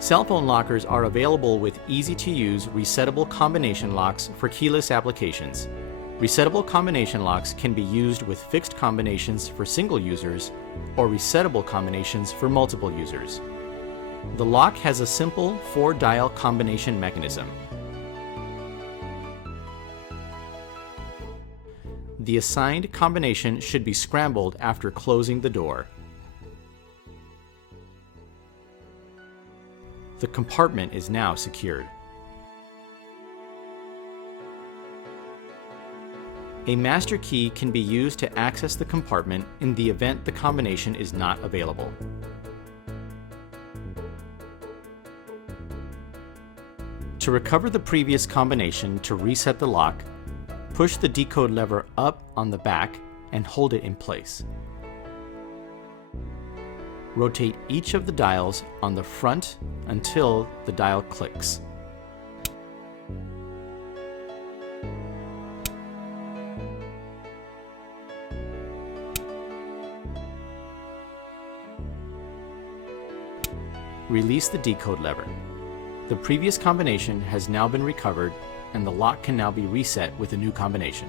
Cell phone lockers are available with easy-to-use resettable combination locks for keyless applications. Resettable combination locks can be used with fixed combinations for single users or resettable combinations for multiple users. The lock has a simple 4-dial combination mechanism. The assigned combination should be scrambled after closing the door. The compartment is now secured. A master key can be used to access the compartment in the event the combination is not available. To recover the previous combination to reset the lock, push the decode lever up on the back and hold it in place. Rotate each of the dials on the front until the dial clicks. Release the decode lever. The previous combination has now been recovered and the lock can now be reset with a new combination.